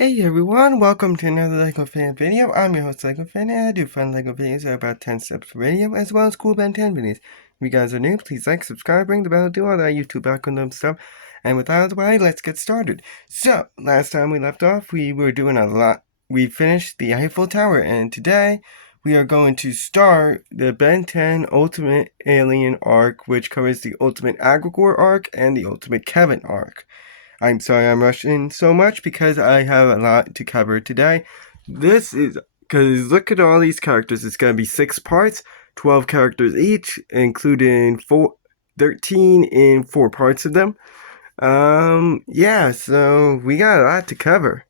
Hey everyone, welcome to another LEGO Fan video. I'm your host LEGO Fan and I do fun LEGO videos that are about 10 steps for radio as well as cool Ben 10 videos. If you guys are new, please like, subscribe, ring the bell, do all that YouTube background stuff. And without the way, let's get started. So, last time we left off, we were doing a lot. We finished the Eiffel Tower and today we are going to start the Ben 10 Ultimate Alien arc, which covers the Ultimate Aggregor arc and the Ultimate Kevin arc. I'm sorry I'm rushing so much because I have a lot to cover today. This is because look at all these characters. It's going to be 6 parts, 12 characters each, including 13 in 4 parts of them. Yeah, so we got a lot to cover.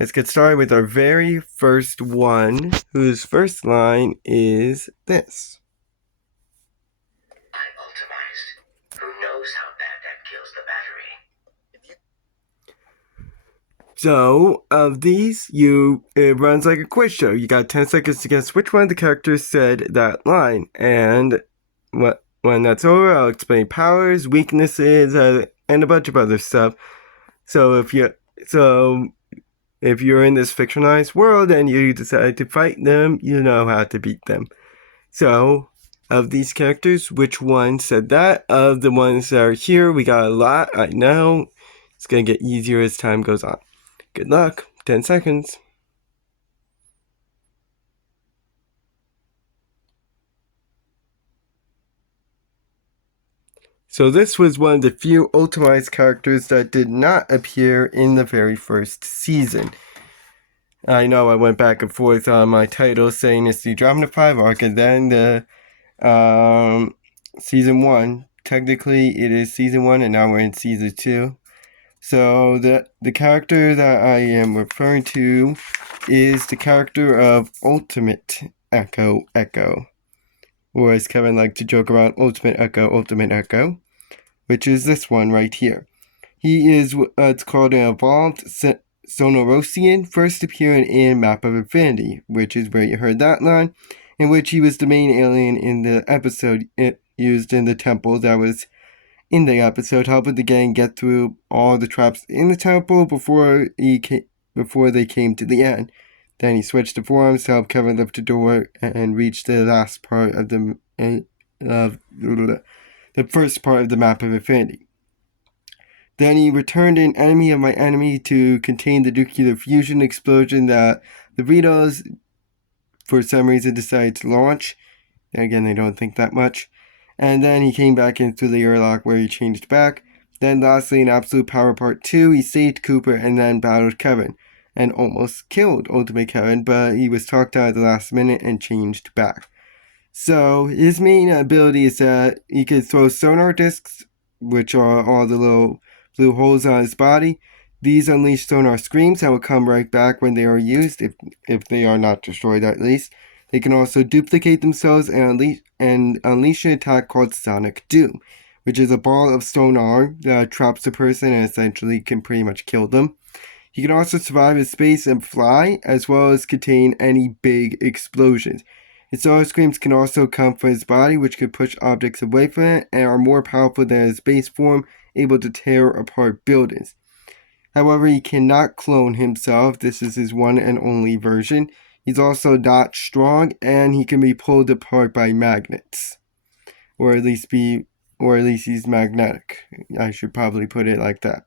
Let's get started with our very first one, whose first line is this. I'm ultimized. Who knows how bad that kills the battery? So, of these, it runs like a quiz show. You got 10 seconds to guess which one of the characters said that line. And when that's over, I'll explain powers, weaknesses, and a bunch of other stuff. So if you're in this fictionalized world and you decide to fight them, you know how to beat them. So, of these characters, which one said that? Of the ones that are here, we got a lot, I know. It's going to get easier as time goes on. Good luck. 10 seconds. So this was one of the few Ultimized characters that did not appear in the very first season. I know I went back and forth on my title saying it's the Andromeda 5 arc and then the season 1. Technically it is season 1 and now we're in season 2. So the character that I am referring to is the character of Ultimate Echo, or as Kevin liked to joke around, Ultimate Echo, which is this one right here. He is what's called an evolved Sonorosian, first appearing in Map of Infinity, which is where you heard that line, in which he was the main alien in the episode used in the temple that was in the episode, helping the gang get through all the traps in the temple before they came to the end. Then he switched to forms to help Kevin lift the door and reach the last part of the first part of the Map of Infinity. Then he returned in Enemy of My Enemy to contain the nuclear fusion explosion that the Ritos, for some reason, decided to launch. Again, they don't think that much. And then he came back into the airlock where he changed back. Then lastly, in Absolute Power Part 2, he saved Cooper and then battled Kevin. And almost killed Ultimate Kevin, but he was talked out at the last minute and changed back. So, his main ability is that he could throw sonar discs, which are all the little blue holes on his body. These unleash sonar screams that will come right back when they are used, if they are not destroyed at least. They can also duplicate themselves and unleash an attack called Sonic Doom, which is a ball of sonar that traps a person and essentially can pretty much kill them. He can also survive in space and fly, as well as contain any big explosions. His sonar screams can also come from his body, which can push objects away from it, and are more powerful than his base form, able to tear apart buildings. However, he cannot clone himself. This is his one and only version. He's also not strong, and he can be pulled apart by magnets. Or at least he's magnetic. I should probably put it like that.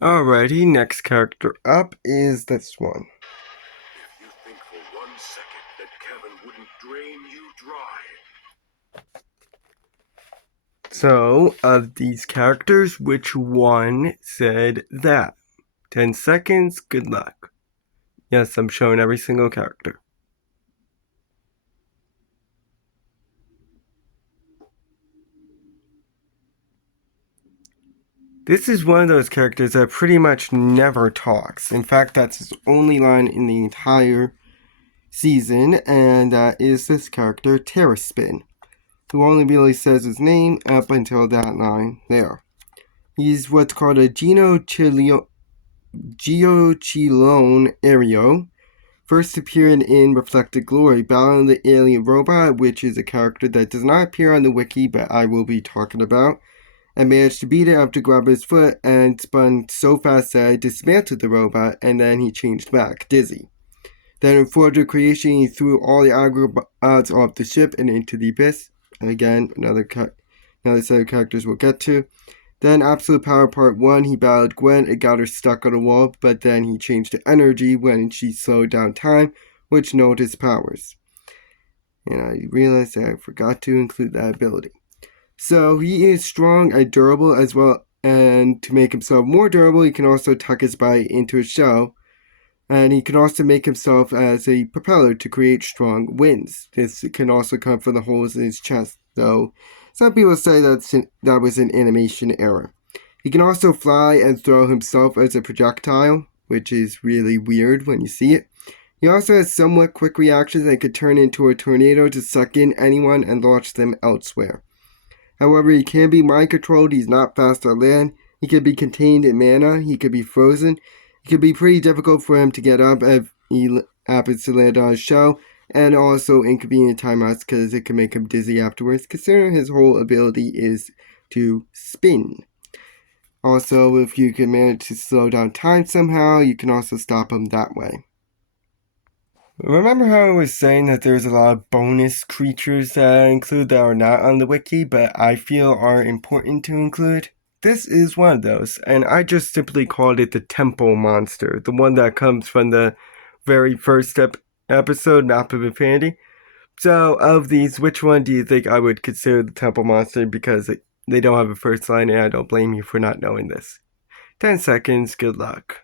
Alrighty, next character up is this one. If you think for 1 second that Kevin wouldn't drain you dry. So, of these characters, which one said that? 10 seconds, good luck. Yes, I'm showing every single character. This is one of those characters that pretty much never talks. In fact, that's his only line in the entire season, and that is this character, Terraspin, who only really says his name up until that line there. He's what's called a Geochilone Aereo, first appearing in Reflected Glory, battling the alien robot, which is a character that does not appear on the wiki, but I will be talking about. and managed to beat it after grabbing his foot and spun so fast that I dismantled the robot, and then he changed back, dizzy. Then in further creation, he threw all the aggregbots off the ship and into the abyss. And again, another set of characters we'll get to. Then Absolute Power Part 1, he battled Gwen and got her stuck on a wall, but then he changed to energy when she slowed down time, which known his powers. And I realized that I forgot to include that ability. So he is strong and durable as well, and to make himself more durable, he can also tuck his body into a shell, and he can also make himself as a propeller to create strong winds. This can also come from the holes in his chest, though some people say that was an animation error. He can also fly and throw himself as a projectile, which is really weird when you see it. He also has somewhat quick reactions and could turn into a tornado to suck in anyone and launch them elsewhere. However, he can be mind controlled. He's not fast on land. He can be contained in mana. He could be frozen. It could be pretty difficult for him to get up if he happens to land on his shell, and also inconvenient timeouts because it can make him dizzy afterwards, considering his whole ability is to spin. Also, if you can manage to slow down time somehow, you can also stop him that way. Remember how I was saying that there's a lot of bonus creatures that I include that are not on the wiki, but I feel are important to include? This is one of those, and I just simply called it the Temple Monster, the one that comes from the very first episode, Map of Infinity. So, of these, which one do you think I would consider the Temple Monster, because they don't have a first line, and I don't blame you for not knowing this. 10 seconds, good luck.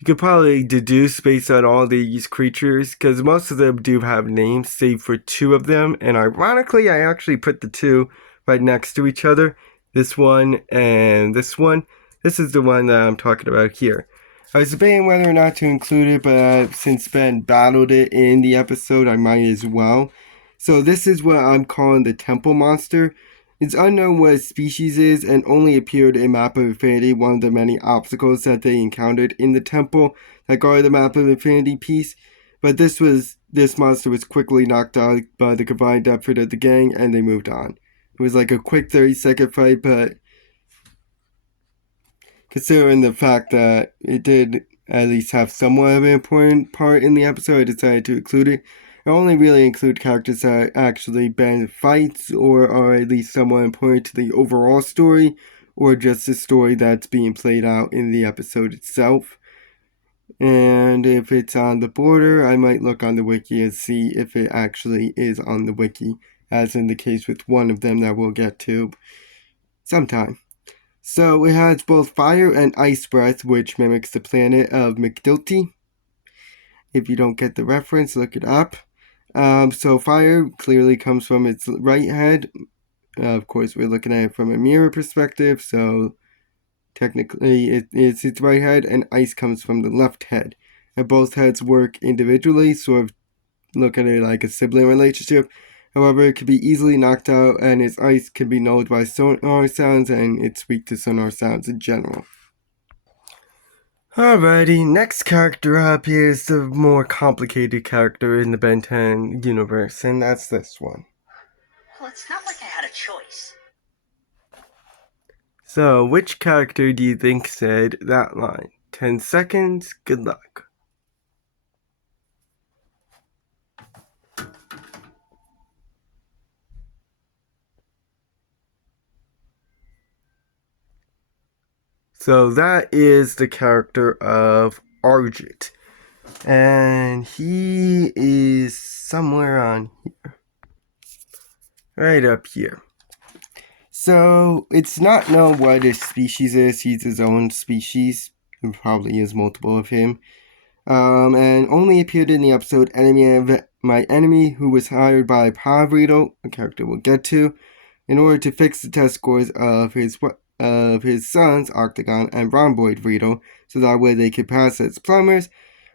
You could probably deduce based on all these creatures, because most of them do have names, save for two of them, and ironically, I actually put the two right next to each other. This one and this one. This is the one that I'm talking about here. I was debating whether or not to include it, but since Ben battled it in the episode, I might as well. So this is what I'm calling the Temple Monster. It's unknown what its species is and only appeared in Map of Infinity, one of the many obstacles that they encountered in the temple that guarded the Map of Infinity piece. But this monster was quickly knocked out by the combined effort of the gang, and they moved on. It was like a quick 30-second fight, but considering the fact that it did at least have somewhat of an important part in the episode, I decided to include it. I only really include characters that actually been in fights or are at least somewhat important to the overall story, or just the story that's being played out in the episode itself. And if it's on the border, I might look on the wiki and see if it actually is on the wiki, as in the case with one of them that we'll get to sometime. So it has both fire and ice breath, which mimics the planet of McDilty. If you don't get the reference, look it up. So fire clearly comes from its right head. Of course, we're looking at it from a mirror perspective, so technically it's its right head, and ice comes from the left head. And both heads work individually, sort of look at it like a sibling relationship. However, it can be easily knocked out, and its ice can be nulled by sonar sounds, and it's weak to sonar sounds in general. Alrighty, next character up here is the more complicated character in the Ben 10 universe, and that's this one. Well, it's not like I had a choice. So, which character do you think said that line? 10 seconds, good luck. So that is the character of Argit. And he is somewhere on here. Right up here. So it's not known what his species is. He's his own species. There probably is multiple of him. And only appeared in the episode Enemy of My Enemy, who was hired by Pavrito, a character we'll get to, in order to fix the test scores of his sons, Octagon and Rhomboid Vito, so that way they could pass as plumbers,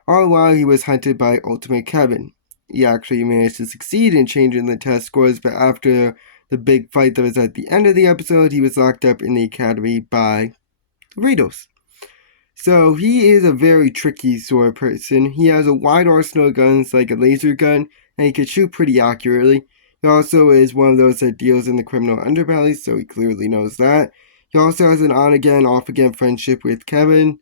all the while he was hunted by Ultimate Kevin. He actually managed to succeed in changing the test scores, but after the big fight that was at the end of the episode, he was locked up in the academy by Ritos. So he is a very tricky sort of person. He has a wide arsenal of guns like a laser gun, and he can shoot pretty accurately. He also is one of those that deals in the criminal underbelly, so he clearly knows that. He also has an on-again, off-again friendship with Kevin.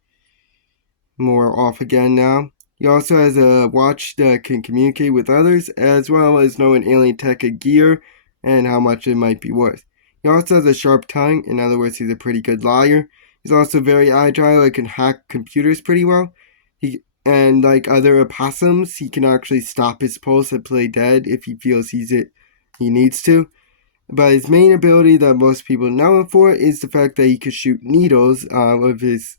More off-again now. He also has a watch that can communicate with others, as well as know an alien tech gear and how much it might be worth. He also has a sharp tongue, in other words, he's a pretty good liar. He's also very agile and can hack computers pretty well. And like other opossums, he can actually stop his pulse and play dead if he feels he needs to. But his main ability that most people know him for is the fact that he could shoot needles out of his.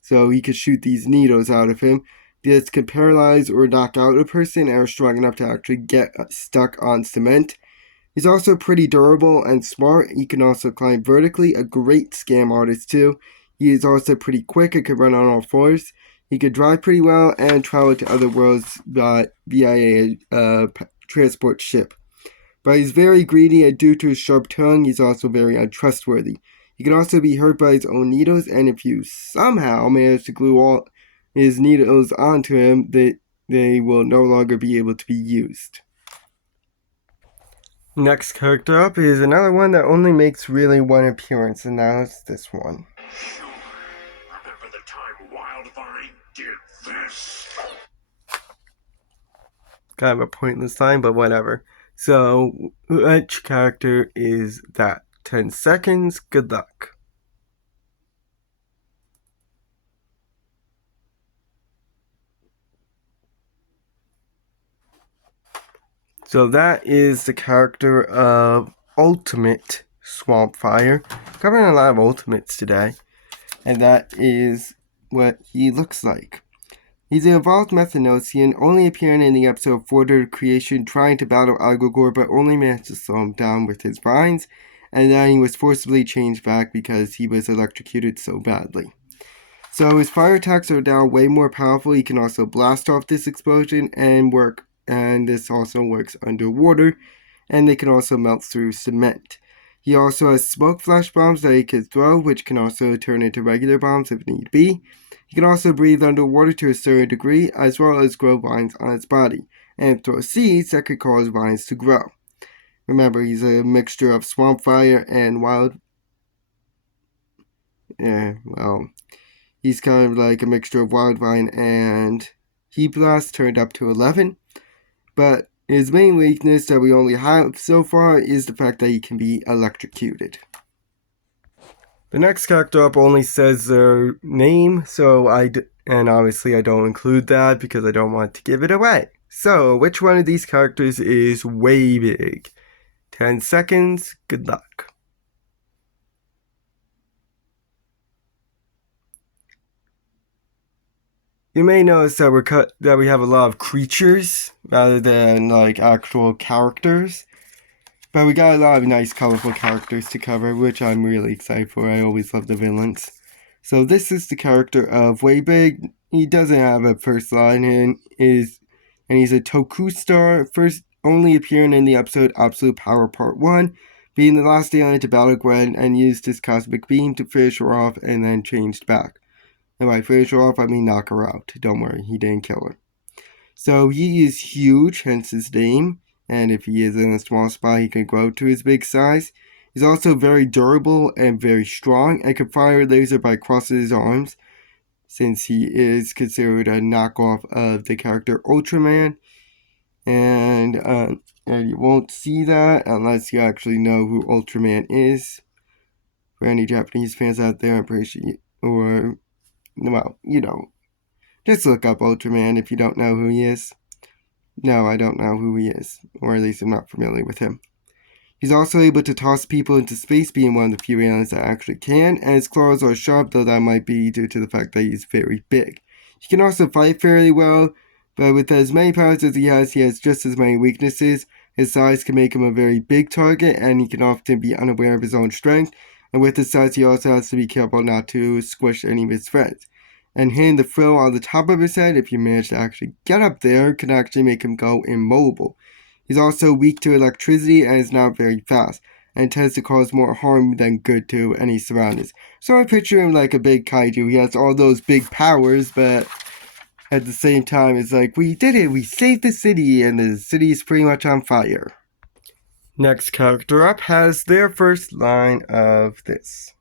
So he could shoot these needles out of him. This can paralyze or knock out a person and are strong enough to actually get stuck on cement. He's also pretty durable and smart. He can also climb vertically, a great scam artist too. He is also pretty quick and can run on all fours. He can drive pretty well and travel to other worlds via a transport ship. But he's very greedy, and due to his sharp tongue, he's also very untrustworthy. He can also be hurt by his own needles, and if you somehow manage to glue all his needles onto him, they will no longer be able to be used. Next character up is another one that only makes really one appearance, and that's this one. Sure. Remember the time Wildvine did this? Kind of a pointless line, but whatever. So, which character is that? 10 seconds, good luck. So that is the character of Ultimate Swampfire. Covering a lot of ultimates today. And that is what he looks like. He's an evolved Methanosian, only appearing in the episode Further Creation, trying to battle Aggregor, but only managed to slow him down with his vines, and then he was forcibly changed back because he was electrocuted so badly. So his fire attacks are now way more powerful. He can also blast off this explosion and this also works underwater, and they can also melt through cement. He also has smoke flash bombs that he can throw, which can also turn into regular bombs if need be. He can also breathe underwater to a certain degree, as well as grow vines on his body, and throw seeds that could cause vines to grow. Remember, he's a mixture of swampfire and he's kind of like a mixture of wildvine and heat blast turned up to 11. But his main weakness that we only have so far is the fact that he can be electrocuted. The next character up only says their name, and obviously I don't include that because I don't want to give it away. So, which one of these characters is way big? 10 seconds, good luck. You may notice that we have a lot of creatures rather than like actual characters. But we got a lot of nice colorful characters to cover, which I'm really excited for. I always love the villains. So this is the character of Waybig. He doesn't have a first line and he's a Toku star, first only appearing in the episode Absolute Power Part 1, being the last alien to battle Gwen and used his cosmic beam to finish her off and then changed back. And by finish her off, I mean knock her out. Don't worry, he didn't kill her. So he is huge, hence his name. And if he is in a small spot, he can grow to his big size. He's also very durable and very strong and can fire a laser by crossing his arms, since he is considered a knockoff of the character Ultraman. And you won't see that unless you actually know who Ultraman is. For any Japanese fans out there, I'm pretty sure, just look up Ultraman if you don't know who he is. No, I don't know who he is, or at least I'm not familiar with him. He's also able to toss people into space, being one of the few aliens that actually can, and his claws are sharp, though that might be due to the fact that he's very big. He can also fight fairly well, but with as many powers as he has just as many weaknesses. His size can make him a very big target, and he can often be unaware of his own strength, and with his size he also has to be careful not to squish any of his friends. And hitting the frill on the top of his head, if you manage to actually get up there, can actually make him go immobile. He's also weak to electricity and is not very fast, and tends to cause more harm than good to any surroundings. So I picture him like a big kaiju. He has all those big powers, but at the same time, it's like, we did it, we saved the city, and the city is pretty much on fire. Next character up has their first line of this.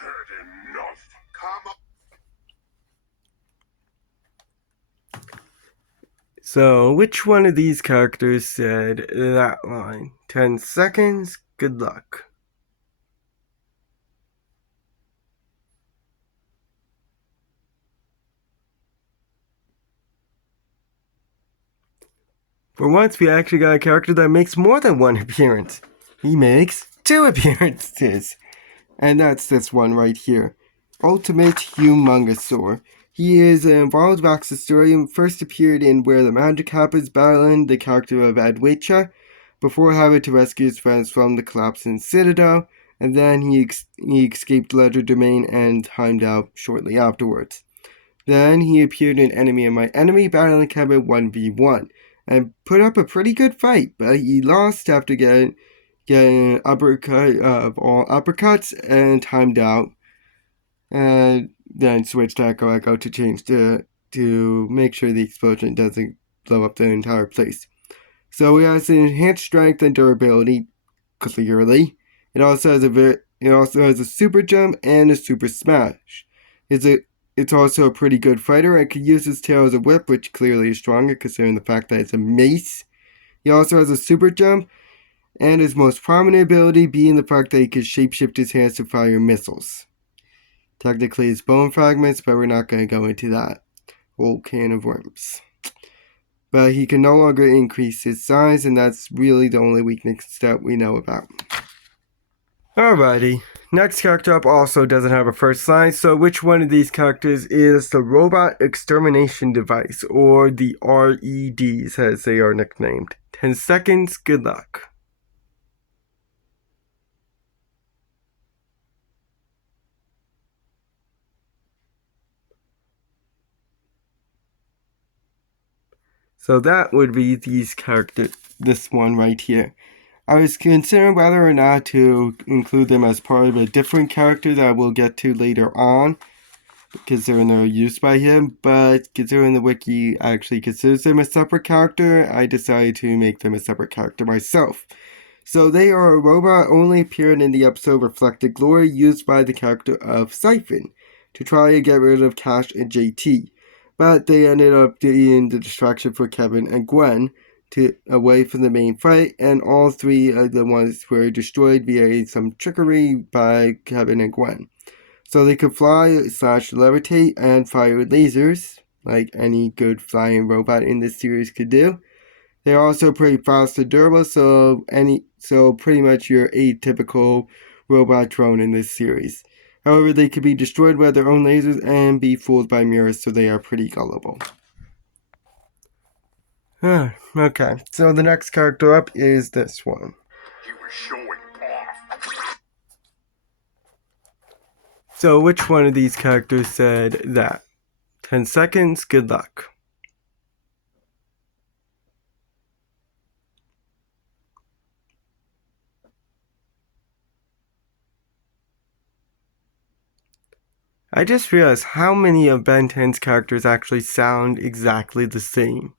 Heard enough. Come on. So, which one of these characters said that line? 10 seconds, good luck. For once, we actually got a character that makes more than one appearance. He makes 2 appearances. And that's this one right here. Ultimate Humungosaur. He is an involved backstory and first appeared in Where the Magic Happens, battling the character of Adwecha, before having to rescue his friends from the collapsing citadel, and then he escaped Ledger Domain and timed out shortly afterwards. Then he appeared in Enemy of My Enemy, battling Kevin 1v1, and put up a pretty good fight, but he lost after getting an uppercut of all uppercuts and timed out, and then switched to Echo to change to make sure the explosion doesn't blow up the entire place. So he has an enhanced strength and durability, clearly. It also has a super jump and a super smash. It's also a pretty good fighter and can use his tail as a whip, which clearly is stronger considering the fact that it's a mace. He also has a super jump, and his most prominent ability being the fact that he can shapeshift his hands to fire missiles. Technically it's bone fragments, but we're not going to go into that whole can of worms. But he can no longer increase his size, and that's really the only weakness that we know about. Alrighty, next character up also doesn't have a first line, so which one of these characters is the Robot Extermination Device, or the REDs as they are nicknamed? 10 seconds, good luck. So that would be this one right here. I was considering whether or not to include them as part of a different character that we'll get to later on, considering they're used by him, but considering the wiki actually considers them a separate character, I decided to make them a separate character myself. So they are a robot only appearing in the episode Reflected Glory, used by the character of Siphon to try and get rid of Cash and JT. But they ended up being the distraction for Kevin and Gwen away from the main fight, and all 3 of the ones were destroyed via some trickery by Kevin and Gwen. So they could fly / levitate and fire lasers, like any good flying robot in this series could do. They're also pretty fast and durable, so pretty much your atypical robot drone in this series. However, they can be destroyed by their own lasers and be fooled by mirrors, so they are pretty gullible. Okay, so the next character up is this one. He was showing off. So which one of these characters said that? 10 seconds, good luck. I just realized how many of Ben 10's characters actually sound exactly the same.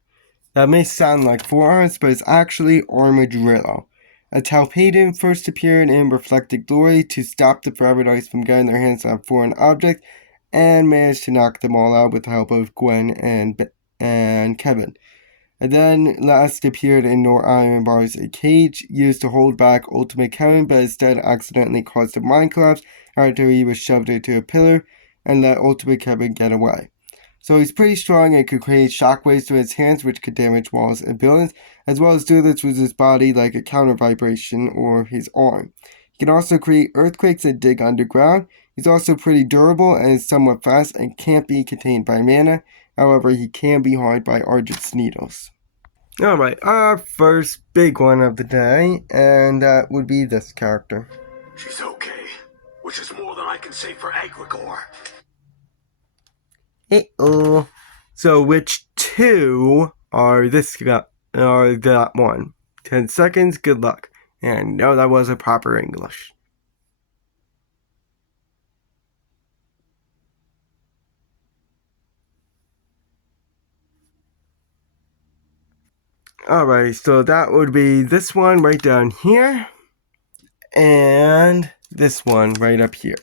That may sound like 4 arms, but it's actually Armadillo. A Talpadan first appeared in Reflected Glory to stop the Forever Knights from getting their hands on foreign objects, and managed to knock them all out with the help of Gwen and Kevin. And then last appeared in Nor Iron Bar's a cage used to hold back Ultimate Kevin, but instead accidentally caused a mind collapse after he was shoved into a pillar and let Ultimate Kevin get away. So he's pretty strong and could create shockwaves with his hands, which could damage walls and buildings, as well as do this with his body like a counter vibration or his arm. He can also create earthquakes and dig underground. He's also pretty durable and is somewhat fast and can't be contained by mana. However, he can be harmed by Argit's needles. Alright, our first big one of the day, and that would be this character. She's okay, which is more than I can say for Aggregor. So which 2 are that one? 10 seconds, good luck. And no, that wasn't proper English. Alright, so that would be this one right down here, and this one right up here.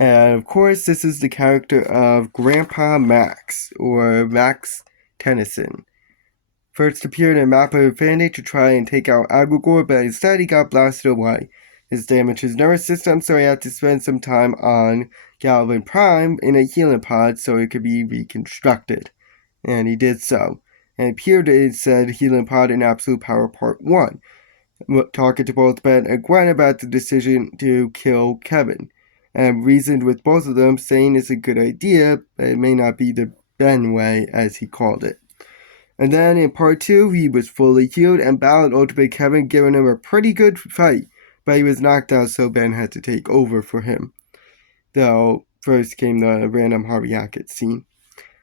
And of course, this is the character of Grandpa Max, or Max Tennyson. First appeared in a map of Infinity to try and take out Aggregor, but instead he got blasted away. This damaged his nervous system, so he had to spend some time on Galvin Prime in a healing pod so it could be reconstructed. And he did so. And appeared it said Healing Pod in Absolute Power Part 1, talking to both Ben and Gwen about the decision to kill Kevin, and reasoned with both of them, saying it's a good idea, but it may not be the Ben way, as he called it. And then in Part 2, he was fully healed and battled Ultimate Kevin, giving him a pretty good fight, but he was knocked out, so Ben had to take over for him. Though, first came the random Harvey Hackett scene.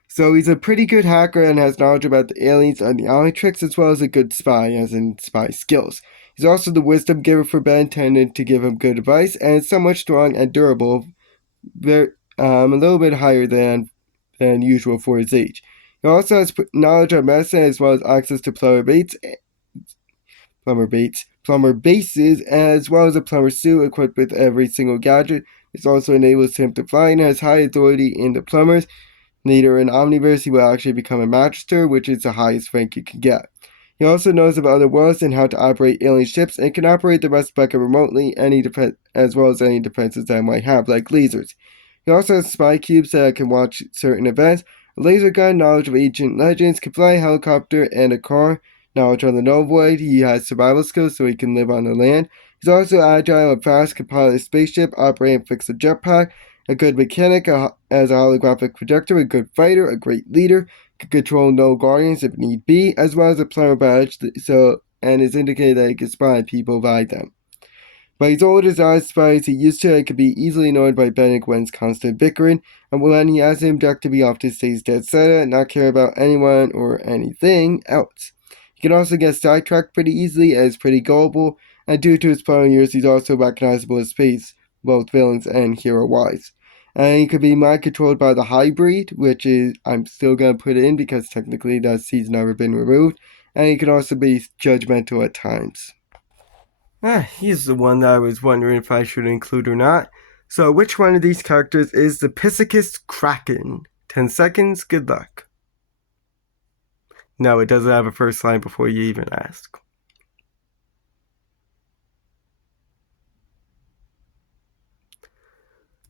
So he's a pretty good hacker and has knowledge about the aliens and the Omnitrix, as well as a good spy, as in spy skills. He's also the wisdom giver for Ben, tended to give him good advice, and is somewhat strong and durable, a little bit higher than usual for his age. He also has knowledge of medicine as well as access to plumber bases, as well as a plumber suit equipped with every single gadget. This also enables him to fly and has high authority in the plumbers. Later in Omniverse, he will actually become a Magister, which is the highest rank you can get. He also knows of other worlds and how to operate alien ships, and can operate the Replica remotely, as well as any defenses that might have, like lasers. He also has spy cubes that can watch certain events, a laser gun, knowledge of ancient legends, can fly a helicopter and a car, knowledge on the Novoid. He has survival skills so he can live on the land. He's also agile and fast, can pilot a spaceship, operate and fix a jetpack, a good mechanic as a holographic projector, a good fighter, a great leader, can control no guardians if need be, as well as a plumber badge, and is indicated that he can spy on people by them. But he's old as I spies he used to and can be easily annoyed by Ben and Gwen's constant bickering, and when he has him decked to be often stays dead set and not care about anyone or anything else. He can also get sidetracked pretty easily and is pretty gullible, and due to his playing years he's also recognizable as space, both villains and hero-wise. And he could be mind controlled by the hybrid, which is I'm still going to put in because technically that seed's never been removed, and he can also be judgmental at times. He's the one that I was wondering if I should include or not. So which one of these characters is the Pissicus kraken? 10 seconds, good luck. No, it doesn't have a first line before you even ask.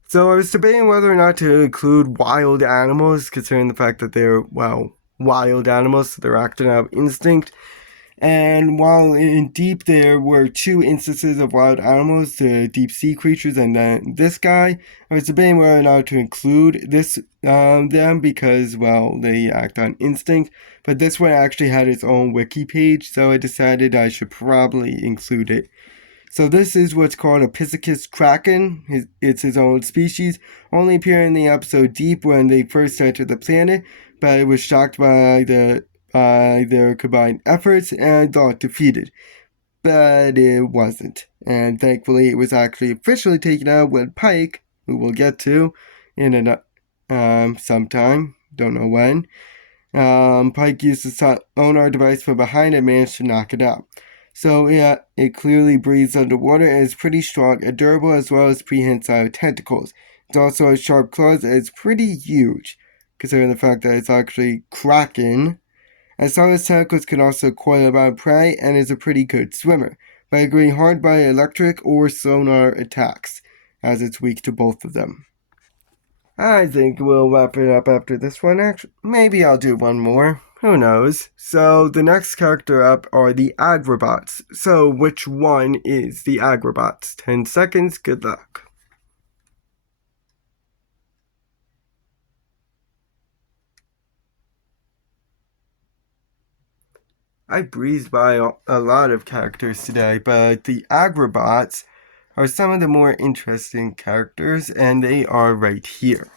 So I was debating whether or not to include wild animals, considering the fact that they're, wild animals, so they're acting out of instinct. And while in Deep there were 2 instances of wild animals, the deep sea creatures and then this guy, I was debating whether or not to include them because, they act on instinct. But this one actually had its own wiki page, so I decided I should probably include it. So this is what's called a Pissicus kraken. It's his own species, only appearing in the episode Deep when they first entered the planet, but it was shocked by their combined efforts and thought defeated. But it wasn't. And thankfully it was actually officially taken out when Pike, who we'll get to in sometime, don't know when, Pike used the sonar device from behind and managed to knock it out. So yeah, it clearly breathes underwater and is pretty strong and durable, as well as prehensile tentacles. It also has sharp claws and it's pretty huge, considering the fact that it's actually kraken. As long as tentacles can also coil around prey and is a pretty good swimmer, by agreeing hard by electric or sonar attacks, as it's weak to both of them. I think we'll wrap it up after this one. Actually, maybe I'll do one more. Who knows? So the next character up are the aggregbots. So which one is the aggregbots? 10 seconds, good luck. I breezed by a lot of characters today, but the aggregbots are some of the more interesting characters, and they are right here.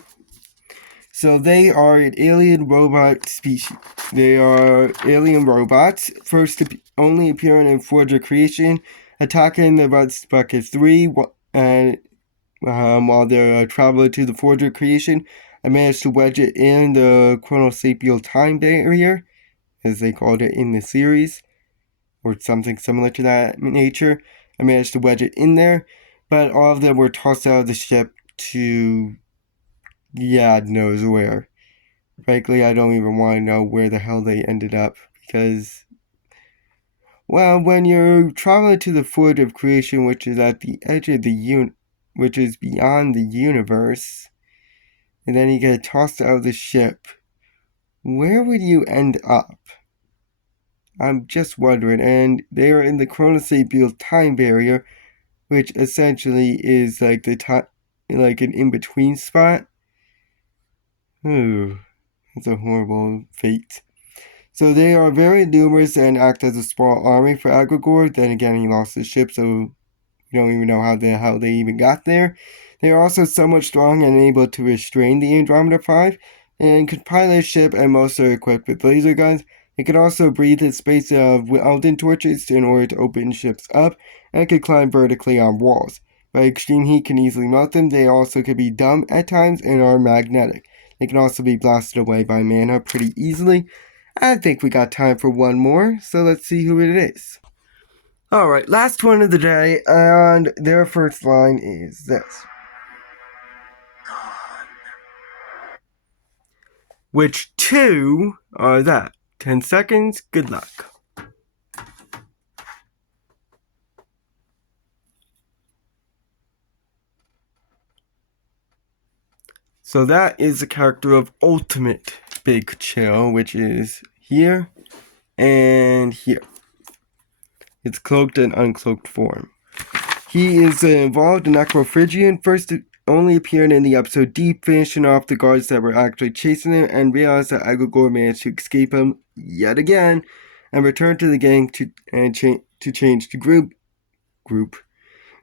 So they are an alien robot species. They are alien robots, first only appearing in Forger Creation, attacking the Bucket 3 while they're traveling to the Forger Creation. I managed to wedge it in the chronosapial time barrier, as they called it in the series, or something similar to that nature. I managed to wedge it in there, but all of them were tossed out of the ship to God knows where. Frankly, I don't even want to know where the hell they ended up, because, well, when you're traveling to the foot of creation, which is at the edge of the which is beyond the universe, and then you get tossed out of the ship, where would you end up? I'm just wondering. And they are in the chronosapial time barrier, which essentially is like the time, like an in-between spot. Ooh, that's a horrible fate. So they are very numerous and act as a small army for Aggregor. Then again, he lost his ship, so we don't even know how they even got there. They are also somewhat strong and able to restrain the Andromeda 5, and could pilot a ship, and most are equipped with laser guns. It can also breathe in space of welding torches in order to open ships up, and can climb vertically on walls. By extreme heat can easily melt them. They also can be dumb at times and are magnetic. They can also be blasted away by mana pretty easily. I think we got time for one more, so let's see who it is. Alright, last one of the day, and their first line is this. Which two are that? 10 seconds, good luck. So that is the character of Ultimate Big Chill, which is here and here. Its cloaked and uncloaked form. He is involved in Necrophrygian, first only appeared in the episode Deep, finishing off the guards that were actually chasing him, and realized that Aggregor managed to escape him yet again, and returned to the gang to change the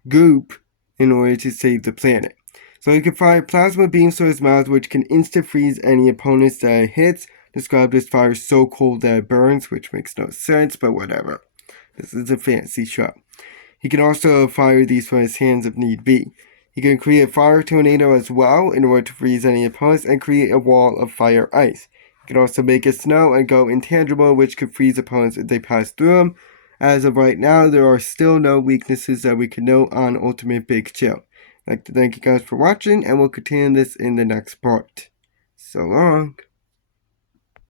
goop in order to save the planet. So he can fire plasma beams from his mouth, which can insta-freeze any opponents that it hits, described as fire so cold that it burns, which makes no sense, but whatever. This is a fantasy show. He can also fire these from his hands if need be. He can create a fire tornado as well in order to freeze any opponents and create a wall of fire ice. He can also make it snow and go intangible, which could freeze opponents if they pass through him. As of right now, there are still no weaknesses that we can note on Ultimate Big Chill. I'd like to thank you guys for watching, and we'll continue this in the next part. So long.